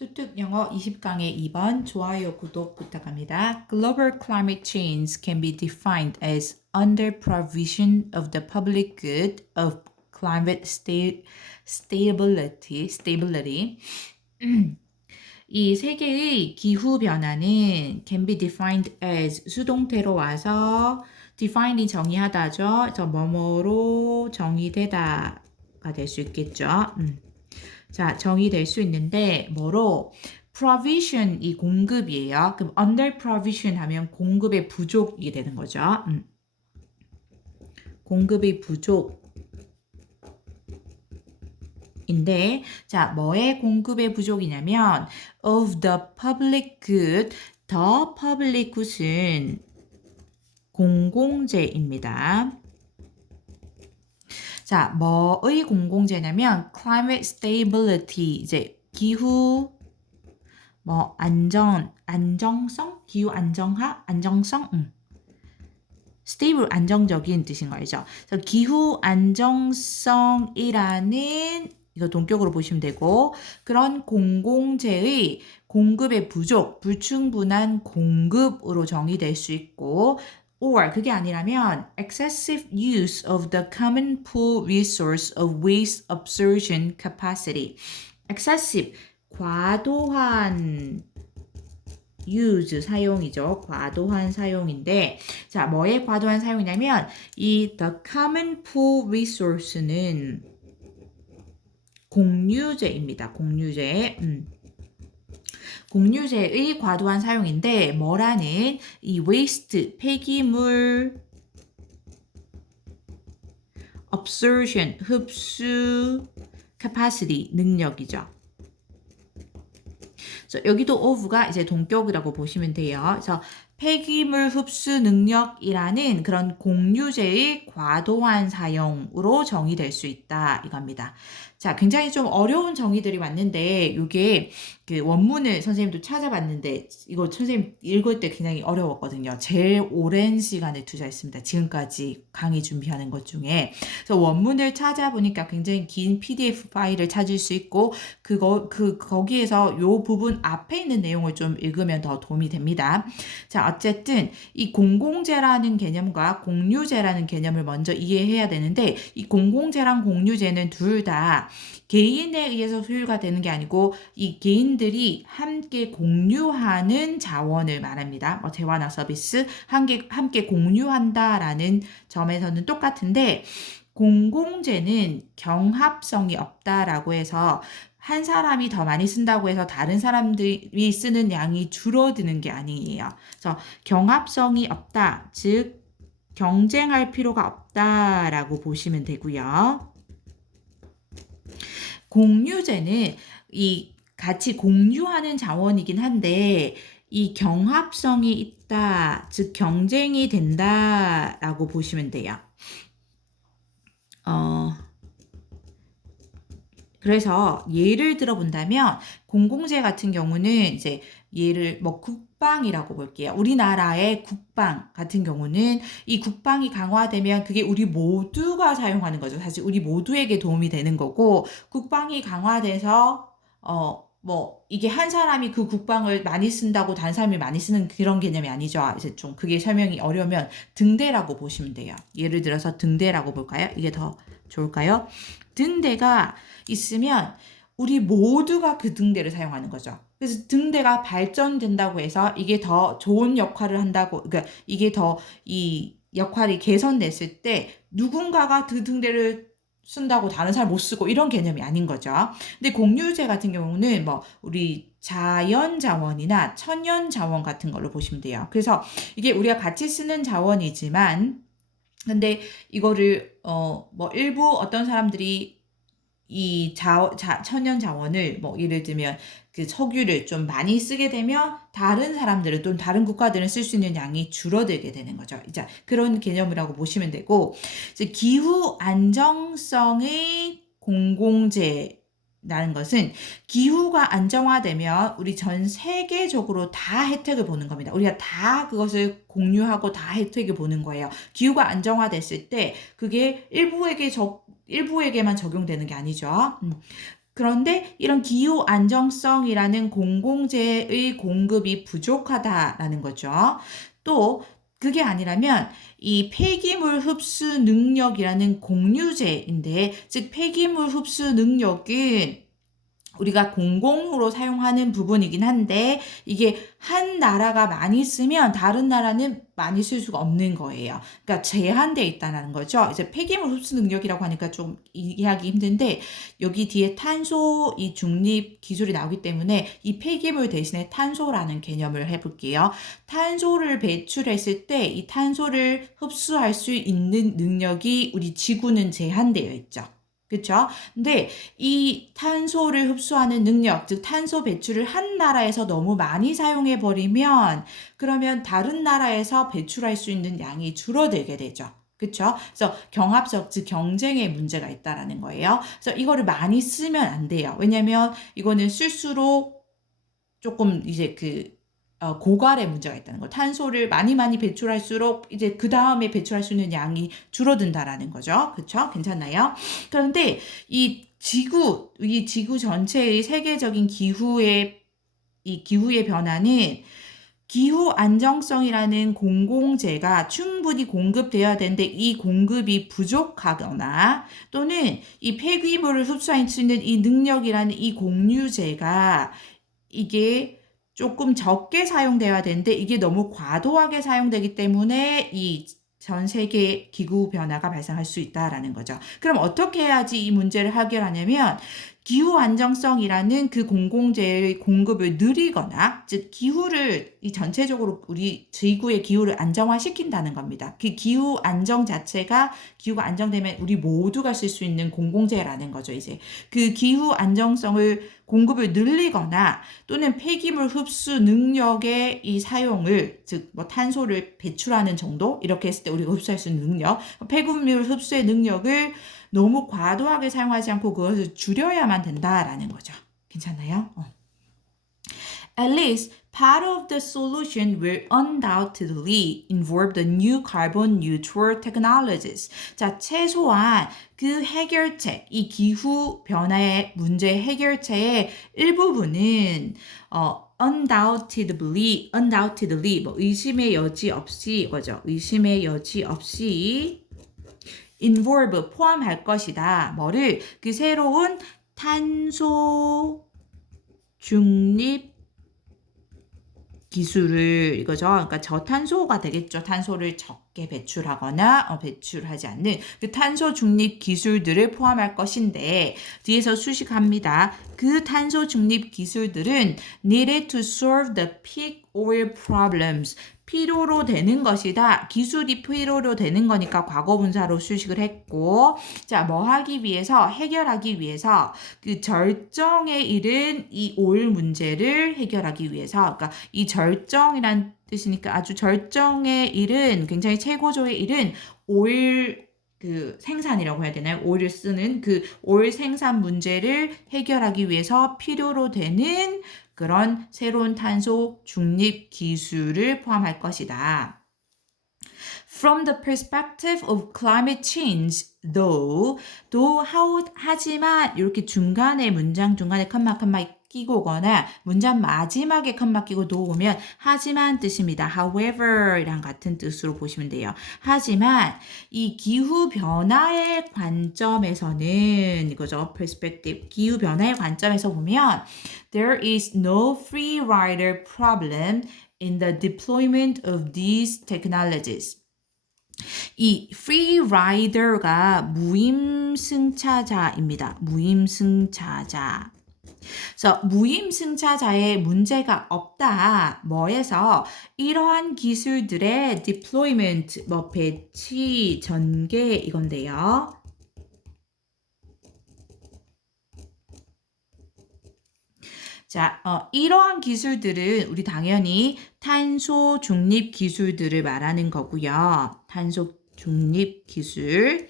수특 영어 20강의 2번 좋아요, 구독 부탁합니다. Global climate change can be defined as under provision of the public good of climate stability. 이 세계의 기후 변화는 can be defined as 수동태로 와서 define이 정의하다죠. 저 뭐뭐로 정의되다가 될 수 있겠죠. 자, 정의될 수 있는데 뭐로? provision 이 공급이에요. 그럼 under provision 하면 공급의 부족이 되는 거죠. 공급의 부족인데 자, 뭐의 공급의 부족이냐면 of the public good, the public good은 공공재입니다. 자, 뭐의 공공재냐면 climate stability, 이제 기후 안정성? 기후 안정성? stable 안정적인 뜻인 거 알죠? 그래서 기후 안정성이라는 이거 동격으로 보시면 되고 그런 공공재의 공급의 부족, 불충분한 공급으로 정의될 수 있고 or 그게 아니라면 excessive use of the common pool resource of waste absorption capacity. excessive 과도한 use 사용이죠. 과도한 사용인데 자, 뭐의 과도한 사용이냐면 이 the common pool resource는 공유재입니다. 공유재의 과도한 사용인데 뭐라는 이 waste 폐기물 absorption 흡수 capacity 능력이죠. 여기도 of가 이제 동격이라고 보시면 돼요. 그래서 폐기물 흡수 능력이라는 그런 공유재의 과도한 사용으로 정의될 수 있다 이겁니다. 자, 굉장히 좀 어려운 정의들이 왔는데 이게 그 원문을 선생님도 찾아봤는데 이거 선생님 읽을 때 굉장히 어려웠거든요. 제일 오랜 시간을 투자했습니다. 지금까지 강의 준비하는 것 중에. 그래서 원문을 찾아보니까 굉장히 긴 PDF 파일을 찾을 수 있고 거기에서 요 부분 앞에 있는 내용을 좀 읽으면 더 도움이 됩니다. 자, 어쨌든 이 공공재라는 개념과 공유재라는 개념을 먼저 이해해야 되는데 이 공공재랑 공유재는 둘 다 개인에 의해서 소유가 되는 게 아니고 이 개인들이 함께 공유하는 자원을 말합니다. 대화나 서비스 함께 공유한다라는 점에서는 똑같은데 공공재는 경합성이 없다라고 해서 한 사람이 더 많이 쓴다고 해서 다른 사람들이 쓰는 양이 줄어드는 게 아니에요. 그래서 경합성이 없다, 즉 경쟁할 필요가 없다라고 보시면 되고요. 공유재는 이 같이 공유하는 자원이긴 한데 이 경합성이 있다, 즉 경쟁이 된다라고 보시면 돼요. 그래서 예를 들어 본다면 공공재 같은 경우는 이제 예를 국방이라고 볼게요. 우리나라의 국방 같은 경우는 이 국방이 강화되면 그게 우리 모두가 사용하는 거죠. 사실 우리 모두에게 도움이 되는 거고 국방이 강화돼서 이게 한 사람이 그 국방을 많이 쓴다고 다른 사람이 많이 쓰는 그런 개념이 아니죠. 이제 좀 그게 설명이 어려우면 등대라고 보시면 돼요. 예를 들어서 등대라고 볼까요? 이게 더 좋을까요? 등대가 있으면 우리 모두가 그 등대를 사용하는 거죠. 그래서 등대가 발전된다고 해서 이게 더 좋은 역할을 한다고, 그러니까 이게 더 이 역할이 개선됐을 때 누군가가 그 등대를 쓴다고 다른 사람 못 쓰고 이런 개념이 아닌 거죠. 근데 공유재 같은 경우는 우리 자연 자원이나 천연 자원 같은 걸로 보시면 돼요. 그래서 이게 우리가 같이 쓰는 자원이지만 근데 이거를 일부 어떤 사람들이 이 천연 자원을 예를 들면 그 석유를 좀 많이 쓰게 되면 다른 사람들은 또는 다른 국가들은 쓸 수 있는 양이 줄어들게 되는 거죠. 이제 그런 개념이라고 보시면 되고 이제 기후 안정성의 공공재 라는 것은 기후가 안정화되면 우리 전 세계적으로 다 혜택을 보는 겁니다. 우리가 다 그것을 공유하고 다 혜택을 보는 거예요. 기후가 안정화됐을 때 그게 일부에게만 적용되는 게 아니죠. 그런데 이런 기후 안정성이라는 공공재의 공급이 부족하다라는 거죠. 또 그게 아니라면 이 폐기물 흡수 능력이라는 공유제인데, 즉 폐기물 흡수 능력은 우리가 공공으로 사용하는 부분이긴 한데, 이게 한 나라가 많이 쓰면 다른 나라는 많이 쓸 수가 없는 거예요. 그러니까 제한돼 있다는 거죠. 이제 폐기물 흡수 능력이라고 하니까 좀 이해하기 힘든데, 여기 뒤에 탄소 이 중립 기술이 나오기 때문에 이 폐기물 대신에 탄소라는 개념을 해볼게요. 탄소를 배출했을 때 이 탄소를 흡수할 수 있는 능력이 우리 지구는 제한되어 있죠. 그렇죠? 근데 이 탄소를 흡수하는 능력, 즉 탄소 배출을 한 나라에서 너무 많이 사용해 버리면, 그러면 다른 나라에서 배출할 수 있는 양이 줄어들게 되죠. 그렇죠? 그래서 경합적, 즉 경쟁의 문제가 있다라는 거예요. 그래서 이거를 많이 쓰면 안 돼요. 왜냐면 이거는 쓸수록 조금 이제 고갈의 문제가 있다는 거. 탄소를 많이 배출할수록 이제 그 다음에 배출할 수 있는 양이 줄어든다라는 거죠. 그렇죠? 괜찮나요? 그런데 이 지구 전체의 세계적인 기후의 변화는 기후 안정성이라는 공공재가 충분히 공급되어야 되는데, 이 공급이 부족하거나 또는 이 폐기물을 흡수할 수 있는 이 능력이라는 이 공유재가 이게 조금 적게 사용되어야 되는데, 이게 너무 과도하게 사용되기 때문에 이 전 세계 기후 변화가 발생할 수 있다라는 거죠. 그럼 어떻게 해야지 이 문제를 해결하냐면, 기후 안정성이라는 그 공공재의 공급을 늘리거나, 즉 기후를 이 전체적으로 우리 지구의 기후를 안정화시킨다는 겁니다. 그 기후 안정 자체가, 기후가 안정되면 우리 모두가 쓸 수 있는 공공재라는 거죠. 이제 그 기후 안정성을 공급을 늘리거나, 또는 폐기물 흡수 능력의 이 사용을, 즉 뭐 탄소를 배출하는 정도, 이렇게 했을 때 우리가 흡수할 수 있는 능력, 폐기물 흡수의 능력을 너무 과도하게 사용하지 않고 그것을 줄여야만 된다라는 거죠. 괜찮나요? At least part of the solution will undoubtedly involve the new carbon neutral technologies. 자, 최소한 그 해결책, 이 기후 변화의 문제 해결책의 일부분은 undoubtedly 뭐 의심의 여지 없이, 뭐죠? 의심의 여지 없이 involve 포함할 것이다. 뭐를? 그 새로운 탄소 중립 기술을, 이거죠. 그러니까 저탄소가 되겠죠. 탄소를 적게 배출하거나 배출하지 않는 그 탄소 중립 기술들을 포함할 것인데, 뒤에서 수식합니다. 그 탄소 중립 기술들은 needed to solve the peak oil problems. 필요로 되는 것이다. 기술이 필요로 되는 거니까 과거 분사로 수식을 했고, 자, 뭐 하기 위해서, 해결하기 위해서, 그 절정에 이른 이 오일 문제를 해결하기 위해서, 그러니까 이 절정이란 뜻이니까 아주 절정에 이른, 굉장히 최고조에 이른 오일 생산이라고 해야 되나요? 오일을 쓰는 그 오일 생산 문제를 해결하기 위해서 필요로 되는 그런 새로운 탄소 중립 기술을 포함할 것이다. From the perspective of climate change, 하지만 이렇게 중간에 문장 중간에 컴마 끼고 오거나 문장 마지막에 컴마 끼고 오면 하지만 뜻입니다. however 이랑 같은 뜻으로 보시면 돼요. 하지만 이 기후 변화의 관점에서는, 이거죠. perspective, 기후 변화의 관점에서 보면 there is no free rider problem in the deployment of these technologies. 이 free rider가 무임승차자입니다. 무임승차자. 그래서 무임승차자의 문제가 없다. 뭐에서? 이러한 기술들의 deployment, 배치, 전개 이건데요. 자, 이러한 기술들은 우리 당연히 탄소 중립 기술들을 말하는 거고요. 탄소 중립 기술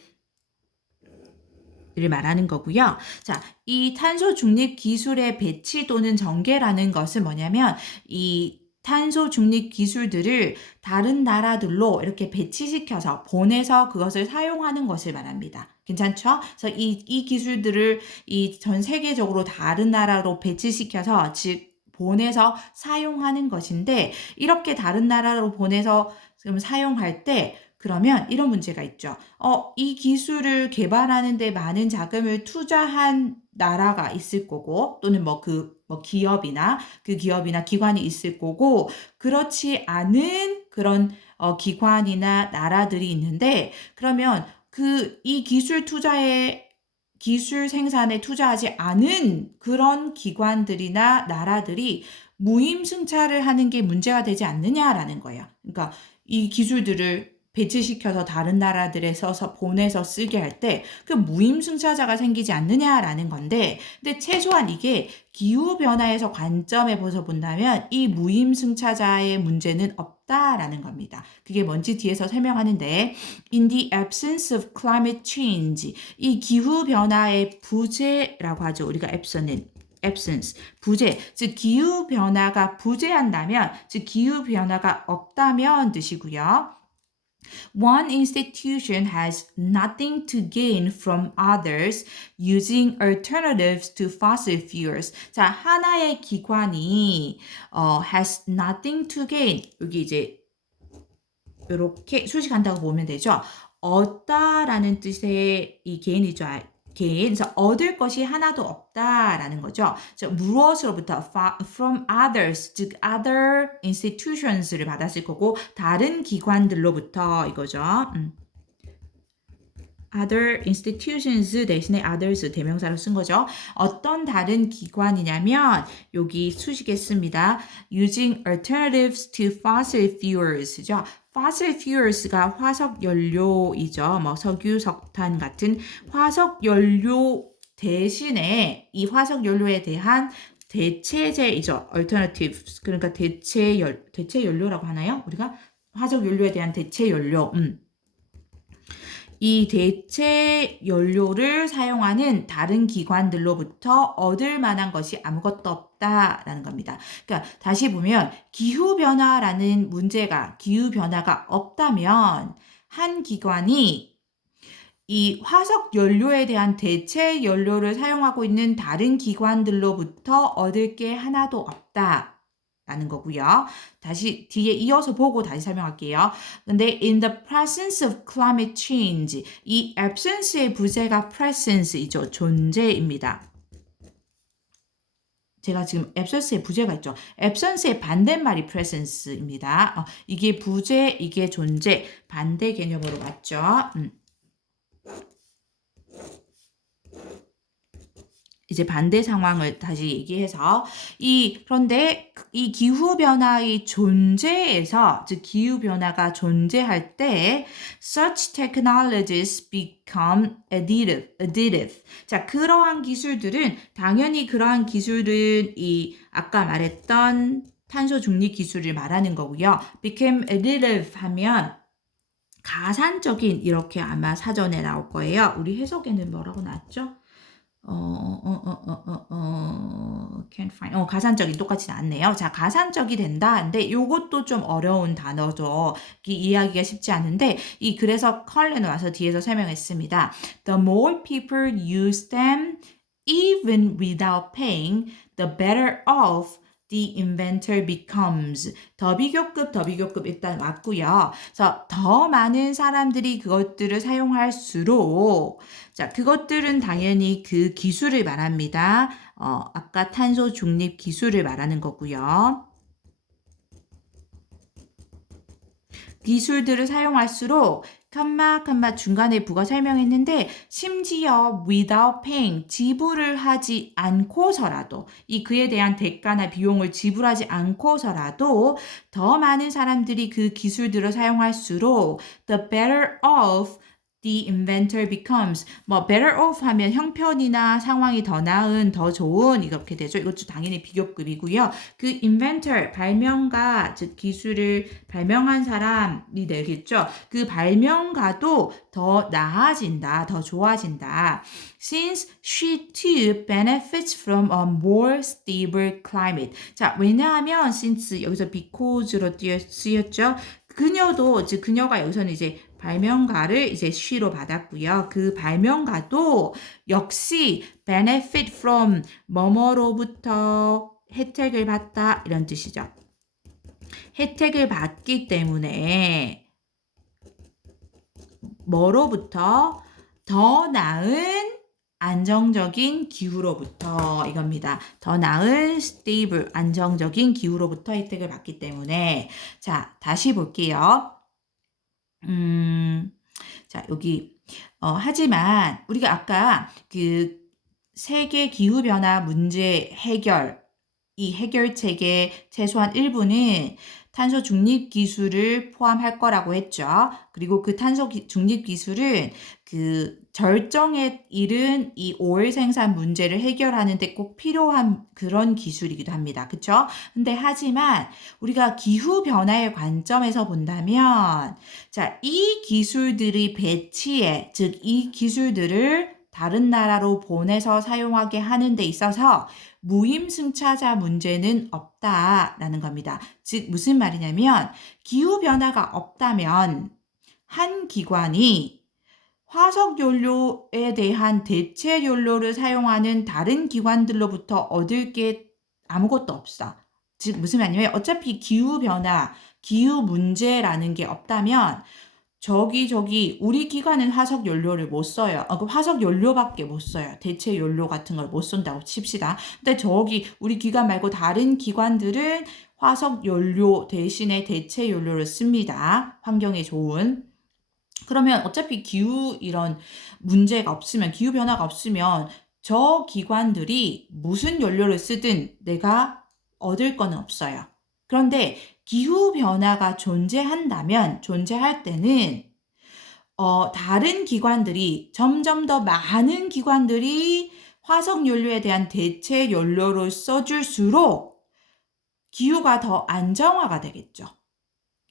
를 말하는 거고요. 자, 이 탄소 중립 기술의 배치 또는 전개라는 것은 뭐냐면 이 탄소 중립 기술들을 다른 나라들로 이렇게 배치시켜서 보내서 그것을 사용하는 것을 말합니다. 괜찮죠? 그래서 이 기술들을 이 전 세계적으로 다른 나라로 배치시켜서 즉 보내서 사용하는 것인데 이렇게 다른 나라로 보내서 지금 사용할 때 그러면 이런 문제가 있죠. 이 기술을 개발하는 데 많은 자금을 투자한 나라가 있을 거고 또는 기업이나 그 기업이나 기관이 있을 거고 그렇지 않은 그런 기관이나 나라들이 있는데 그러면 이 기술 생산에 투자하지 않은 그런 기관들이나 나라들이 무임승차를 하는 게 문제가 되지 않느냐라는 거예요. 그러니까 이 기술들을 배치시켜서 다른 나라들에 써서 보내서 쓰게 할 때 그 무임승차자가 생기지 않느냐라는 건데 근데 최소한 이게 기후변화에서 관점에서 본다면 이 무임승차자의 문제는 없다라는 겁니다. 그게 뭔지 뒤에서 설명하는데 In the absence of climate change 이 기후변화의 부재라고 하죠. 우리가 absence, 부재, 즉 기후변화가 부재한다면 즉 기후변화가 없다면 뜻이고요. One institution has nothing to gain from others using alternatives to fossil fuels. 자, 하나의 기관이 has nothing to gain. 여기 이제 이렇게 수식한다고 보면 되죠. 얻다라는 뜻의 이 gain이죠. 그래서 얻을 것이 하나도 없다라는 거죠. 무엇으로부터 from others, 즉 other institutions를 받았을 거고 다른 기관들로부터 이거죠. other institutions 대신에 others 대명사로 쓴 거죠. 어떤 다른 기관이냐면 여기 수식했습니다. using alternatives to fossil fuels죠. fossil fuels가 화석 연료이죠. 석유, 석탄 같은 화석 연료 대신에 이 화석 연료에 대한 대체제이죠. alternatives 그러니까 대체 연료라고 하나요? 우리가 화석 연료에 대한 대체 연료. 이 대체 연료를 사용하는 다른 기관들로부터 얻을 만한 것이 아무것도 없다라는 겁니다. 그러니까 다시 보면 기후변화가 없다면 한 기관이 이 화석 연료에 대한 대체 연료를 사용하고 있는 다른 기관들로부터 얻을 게 하나도 없다. 라는 거고요. 다시 뒤에 이어서 보고 다시 설명할게요. 근데 in the presence of climate change 이 absence의 부재가 presence이죠. 존재입니다. 제가 지금 absence의 부재가 있죠. absence의 반대말이 presence입니다. 이게 부재, 이게 존재 반대 개념으로 맞죠. 이제 반대 상황을 다시 얘기해서 그런데 이 기후변화의 존재에서 즉 기후변화가 존재할 때 such technologies become additive. 자, 그러한 기술들은 당연히 그러한 기술은 이 아까 말했던 탄소 중립 기술을 말하는 거고요. become additive 하면 가산적인 이렇게 아마 사전에 나올 거예요. 우리 해석에는 뭐라고 나왔죠? can't find. 가산적이 똑같이 나왔네요. 자, 가산적이 된다. 근데 요것도 좀 어려운 단어죠. 이해하기가 쉽지 않은데, 그래서 컬렌 와서 뒤에서 설명했습니다. The more people use them, even without paying, the better off the inventor becomes. 더비교급 일단 맞고요. 그래서 더 많은 사람들이 그것들을 사용할수록 자, 그것들은 당연히 그 기술을 말합니다. 아까 탄소 중립 기술을 말하는 거고요. 기술들을 사용할수록 컴마 중간에 부가 설명했는데 심지어 without paying 지불을 하지 않고서라도 그에 대한 대가나 비용을 지불하지 않고서라도 더 많은 사람들이 그 기술들을 사용할수록 the better off the inventor becomes 뭐 better off 하면 형편이나 상황이 더 나은, 더 좋은 이렇게 되죠. 이것도 당연히 비교급이고요. 그 inventor 발명가 즉 기술을 발명한 사람이 되겠죠. 그 발명가도 더 나아진다, 더 좋아진다. Since she too benefits from a more stable climate. 자, 왜냐하면 since 여기서 because로 쓰였죠. 그녀도 즉 그녀가 여기서는 이제 발명가를 이제 she로 받았고요. 그 발명가도 역시 benefit from 뭐뭐로부터 혜택을 받다 이런 뜻이죠. 혜택을 받기 때문에 뭐로부터 더 나은 안정적인 기후로부터 이겁니다. 더 나은 stable 안정적인 기후로부터 혜택을 받기 때문에 자 다시 볼게요. 자 여기 하지만 우리가 아까 그 세계 기후 변화 문제 해결 이 해결책의 최소한 일부는 탄소 중립 기술을 포함할 거라고 했죠. 그리고 그 탄소 중립 기술은 그 절정에 이른 이 오일 생산 문제를 해결하는 데 꼭 필요한 그런 기술이기도 합니다. 그쵸? 근데 하지만 우리가 기후 변화의 관점에서 본다면 자, 이 기술들이 배치에 즉 이 기술들을 다른 나라로 보내서 사용하게 하는 데 있어서 무임승차자 문제는 없다라는 겁니다. 즉 무슨 말이냐면 기후변화가 없다면 한 기관이 화석연료에 대한 대체 연료를 사용하는 다른 기관들로부터 얻을 게 아무것도 없어. 즉 무슨 말이냐면 어차피 기후변화, 기후 문제라는 게 없다면 저기 우리 기관은 화석 연료를 못 써요. 그 화석 연료밖에 못 써요. 대체 연료 같은 걸 못 쓴다고 칩시다. 근데 저기 우리 기관 말고 다른 기관들은 화석 연료 대신에 대체 연료를 씁니다. 환경에 좋은. 그러면 어차피 기후 이런 문제가 없으면 기후 변화가 없으면 저 기관들이 무슨 연료를 쓰든 내가 얻을 거는 없어요. 그런데 기후 변화가 존재할 때는 다른 기관들이 점점 더 많은 기관들이 화석 연료에 대한 대체 연료를 써줄수록 기후가 더 안정화가 되겠죠.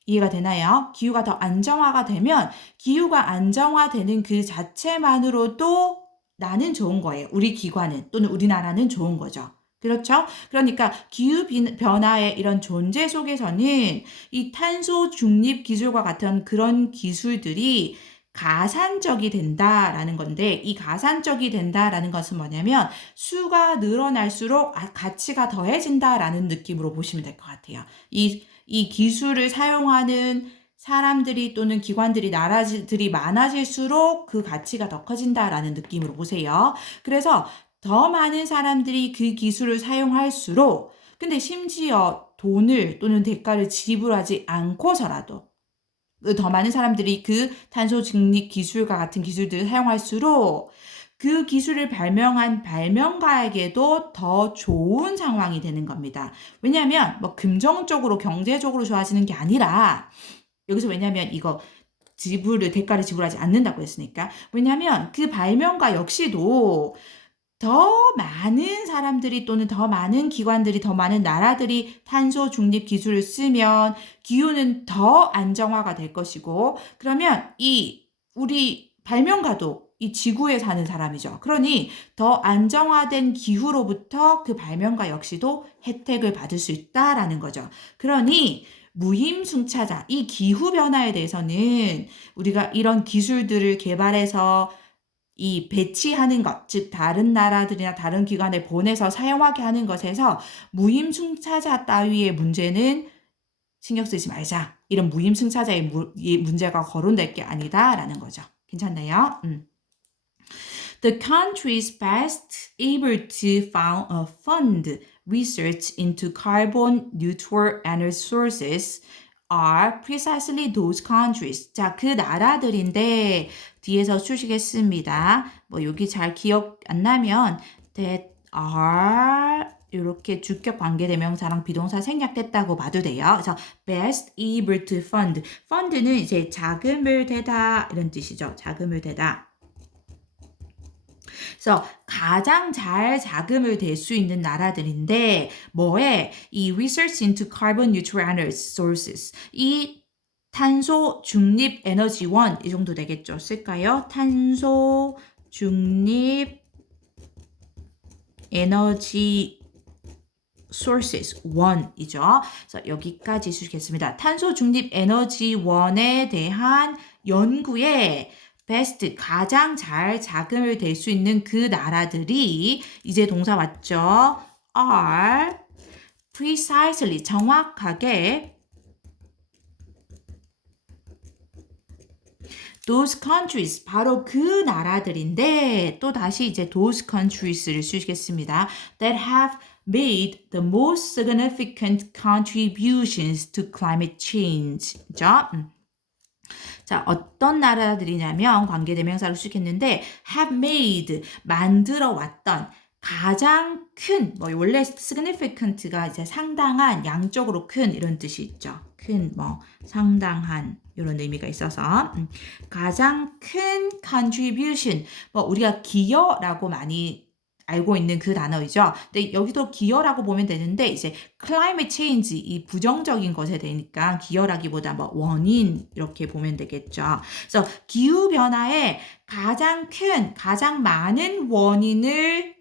이해가 되나요? 기후가 더 안정화가 되면 기후가 안정화되는 그 자체만으로도 나는 좋은 거예요. 우리 기관은 또는 우리나라는 좋은 거죠. 그렇죠? 그러니까 기후 변화의 이런 존재 속에서는 이 탄소 중립 기술과 같은 그런 기술들이 가산적이 된다라는 건데 이 가산적이 된다라는 것은 뭐냐면 수가 늘어날수록 가치가 더해진다라는 느낌으로 보시면 될 것 같아요. 이 기술을 사용하는 사람들이 또는 기관들이 나라들이 많아질수록 그 가치가 더 커진다라는 느낌으로 보세요. 그래서 더 많은 사람들이 그 기술을 사용할수록 근데 심지어 돈을 또는 대가를 지불하지 않고서라도 더 많은 사람들이 그 탄소 중립 기술과 같은 기술들을 사용할수록 그 기술을 발명한 발명가에게도 더 좋은 상황이 되는 겁니다. 왜냐하면 뭐 금전적으로 경제적으로 좋아지는 게 아니라 여기서 왜냐하면 이거 대가를 지불하지 않는다고 했으니까 왜냐하면 그 발명가 역시도 더 많은 사람들이 또는 더 많은 기관들이 더 많은 나라들이 탄소 중립 기술을 쓰면 기후는 더 안정화가 될 것이고 그러면 우리 발명가도 이 지구에 사는 사람이죠. 그러니 더 안정화된 기후로부터 그 발명가 역시도 혜택을 받을 수 있다라는 거죠. 그러니 무임승차자, 이 기후변화에 대해서는 우리가 이런 기술들을 개발해서 이 배치하는 것, 즉 다른 나라들이나 다른 기관에 보내서 사용하게 하는 것에서 무임승차자 따위의 문제는 신경 쓰지 말자. 이런 무임승차자의 문제가 거론될 게 아니다라는 거죠. 괜찮나요? The countries best able to fund research into carbon neutral energy sources are precisely those countries. 자, 그 나라들인데 뒤에서 수식했습니다. 뭐 여기 잘 기억 안 나면 that are 이렇게 주격 관계대명사랑 비동사 생략됐다고 봐도 돼요. 그래서 best able to fund. fund는 이제 자금을 대다 이런 뜻이죠. 자금을 대다. 그래서 가장 잘 자금을 댈 수 있는 나라들인데 뭐에 이 research into carbon neutral energy sources 이 탄소 중립 에너지원 이 정도 되겠죠. 쓸까요? 탄소 중립 에너지 sources 원이죠. 그래서 여기까지 쓰겠습니다. 탄소 중립 에너지원에 대한 연구에 best 가장 잘 자금을 댈 수 있는 그 나라들이 이제 동사 왔죠. are precisely 정확하게 those countries 바로 그 나라들인데 또 다시 이제 those countries를 쓰겠습니다. that have made the most significant contributions to climate change. 자, 어떤 나라들이냐면 관계대명사로 쓰겠는데 have made 만들어 왔던 가장 큰, 뭐 원래 significant가 이제 상당한, 양적으로 큰 이런 뜻이 있죠. 큰, 뭐 상당한 이런 의미가 있어서 가장 큰 contribution, 뭐 우리가 기여라고 많이 알고 있는 그 단어이죠. 근데 여기도 기여라고 보면 되는데 이제 climate change 이 부정적인 것에 대니까 기여라기보다 뭐 원인 이렇게 보면 되겠죠. 그래서 기후 변화의 가장 큰, 가장 많은 원인을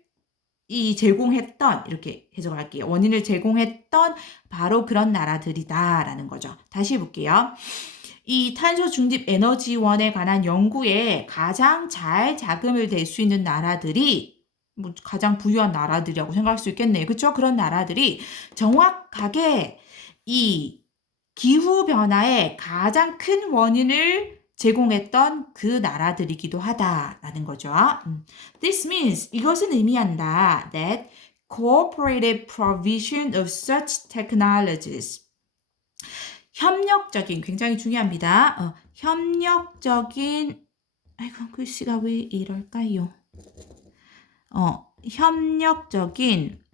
제공했던 이렇게 해석을 할게요. 원인을 제공했던 바로 그런 나라들이다라는 거죠. 다시 해볼게요. 이 탄소 중립 에너지원에 관한 연구에 가장 잘 자금을 댈 수 있는 나라들이 뭐 가장 부유한 나라들이라고 생각할 수 있겠네요. 그렇죠? 그런 나라들이 정확하게 이 기후 변화의 가장 큰 원인을 제공했던 그 나라들이기도 하다라는 거죠. This means 이것은 의미한다 that cooperative provision of such technologies 협력적인 굉장히 중요합니다. 협력적인 아이고 글씨가 왜 이럴까요? 협력적인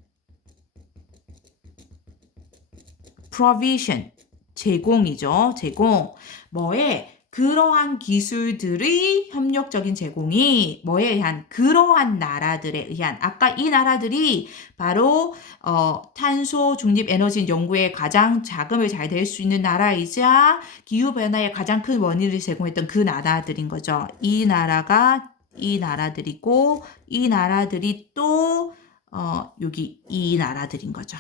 provision 제공이죠. 제공. 뭐에 그러한 기술들의 협력적인 제공이 뭐에 의한 그러한 나라들에 의한 아까 이 나라들이 바로 탄소 중립 에너지 연구에 가장 자금을 잘 댈 수 있는 나라이자 기후 변화의 가장 큰 원인을 제공했던 그 나라들인 거죠. 이 나라가 이 나라들이고 이 나라들이 또 여기 이 나라들인 거죠.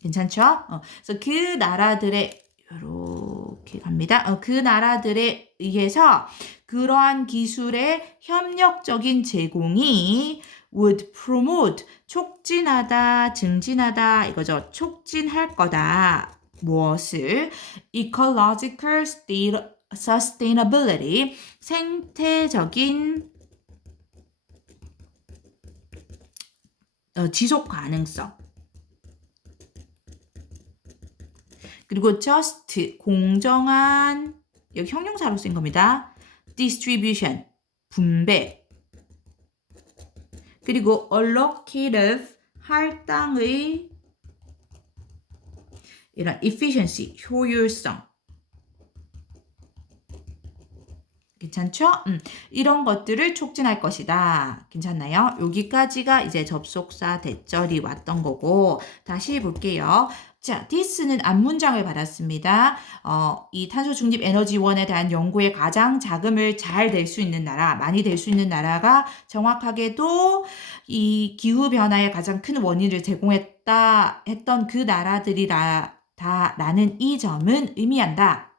괜찮죠? 그래서 그 나라들의 이렇게 갑니다. 그 나라들에 의해서 그러한 기술의 협력적인 제공이 would promote 촉진하다, 증진하다 이거죠. 촉진할 거다. 무엇을? ecological sustainability 생태적인 지속 가능성. 그리고 just 공정한 여기 형용사로 쓴 겁니다. distribution 분배. 그리고 allocative 할당의 이런 efficiency 효율성. 괜찮죠? 이런 것들을 촉진할 것이다. 괜찮나요? 여기까지가 이제 접속사 대절이 왔던 거고 다시 볼게요. 자, this는 앞문장을 받았습니다. 이 탄소 중립 에너지원에 대한 연구에 가장 자금을 잘 댈 수 있는 나라, 많이 댈 수 있는 나라가 정확하게도 이 기후 변화의 가장 큰 원인을 제공했다 했던 그 나라들이라는 이 점은 의미한다.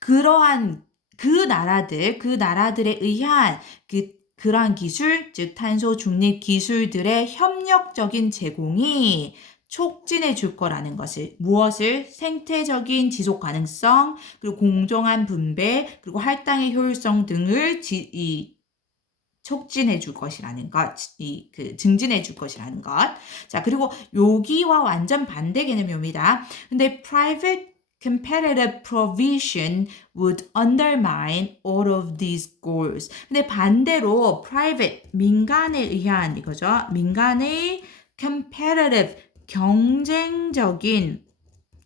그러한 그 나라들에 의한 그러한 기술, 즉 탄소 중립 기술들의 협력적인 제공이 촉진해 줄 거라는 것을 무엇을 생태적인 지속 가능성 그리고 공정한 분배 그리고 할당의 효율성 등을 촉진해 줄 것이라는 것, 증진해 줄 것이라는 것. 자, 그리고 여기와 완전 반대 개념입니다. 근데 private competitive provision would undermine all of these goals. 근데 반대로 private, 민간에 의한 이거죠. 민간의 competitive, 경쟁적인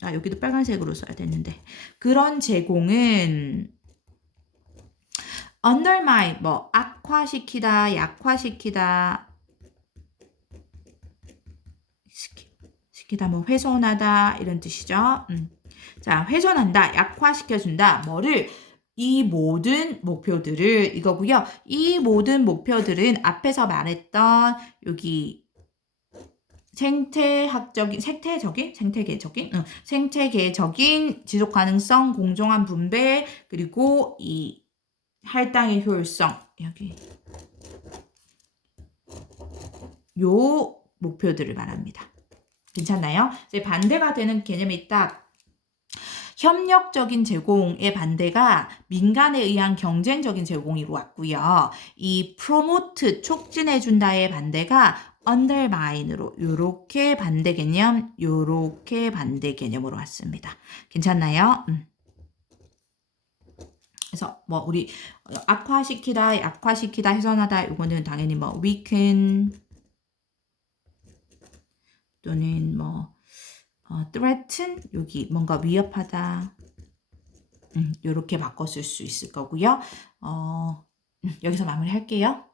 여기도 빨간색으로 써야 되는데 그런 제공은 undermine, 뭐 악화시키다, 약화시키다, 시키다, 뭐 훼손하다 이런 뜻이죠. 자, 훼손한다, 약화시켜준다. 뭐를? 이 모든 목표들을 이거고요. 이 모든 목표들은 앞에서 말했던 여기 생태계적인 지속 가능성, 공정한 분배, 그리고 이 할당의 효율성 여기 요 목표들을 말합니다. 괜찮나요? 이제 반대가 되는 개념이 딱 협력적인 제공의 반대가 민간에 의한 경쟁적인 제공으로 왔고요. 이 promote, 촉진해준다의 반대가 undermine으로 요렇게 반대 개념으로 왔습니다. 괜찮나요? 그래서 뭐 우리 악화시키다, 약화시키다, 훼손하다 이거는 당연히 뭐 weaken 또는 뭐 threaten 여기 뭔가 위협하다 이렇게 바꿨을 수 있을 거고요. 여기서 마무리할게요.